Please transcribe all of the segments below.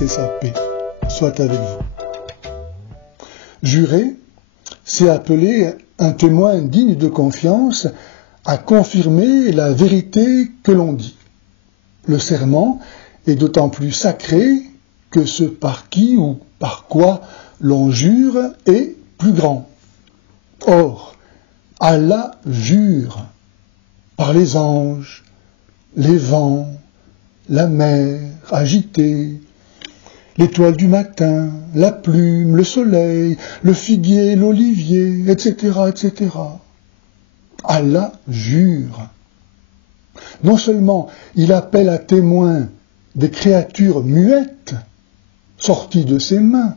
grâce et sa paix soient avec vous. Jurer, c'est appeler un témoin digne de confiance à confirmer la vérité que l'on dit. Le serment est d'autant plus sacré que ce par qui ou par quoi l'on jure est plus grand. Or, Allah jure par les anges, les vents, la mer agitée, l'étoile du matin, la plume, le soleil, le figuier, l'olivier, etc., etc. Allah jure. Non seulement il appelle à témoin des créatures muettes, sorties de ses mains,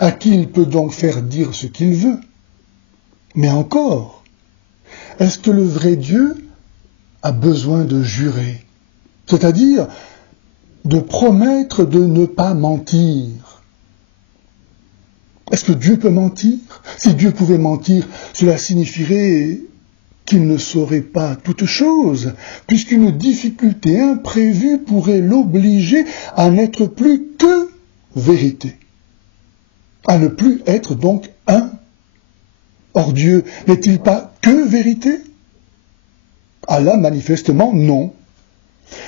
à qui il peut donc faire dire ce qu'il veut, mais encore, est-ce que le vrai Dieu a besoin de jurer, c'est-à-dire de promettre de ne pas mentir? Est-ce que Dieu peut mentir? Si Dieu pouvait mentir, cela signifierait qu'il ne saurait pas toute chose, puisqu'une difficulté imprévue pourrait l'obliger à n'être plus que vérité, à ne plus être donc un. Or Dieu n'est-il pas que vérité? Allah manifestement non.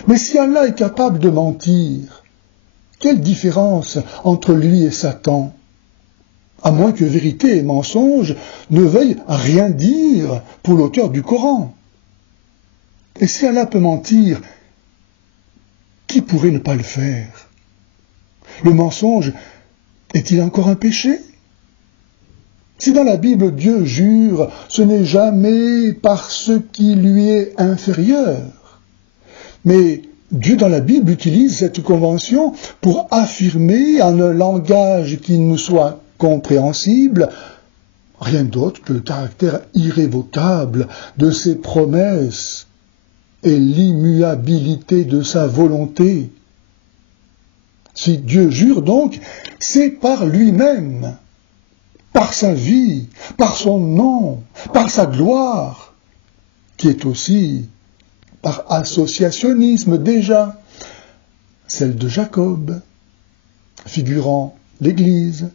Mais si Allah est capable de mentir, quelle différence entre lui et Satan? À moins que vérité et mensonge ne veuillent rien dire pour l'auteur du Coran. Et si Allah peut mentir, qui pourrait ne pas le faire? Le mensonge est-il encore un péché? Si dans la Bible Dieu jure, ce n'est jamais par ce qui lui est inférieur. Mais Dieu dans la Bible utilise cette convention pour affirmer en un langage qui nous soit compréhensible, rien d'autre que le caractère irrévocable de ses promesses et l'immuabilité de sa volonté. Si Dieu jure donc, c'est par lui-même, par sa vie, par son nom, par sa gloire, qui est aussi par associationnisme déjà, celle de Jacob, figurant l'Église,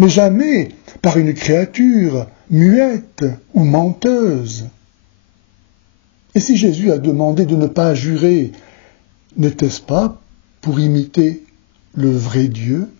mais jamais par une créature muette ou menteuse. Et si Jésus a demandé de ne pas jurer, n'était-ce pas pour imiter le vrai Dieu?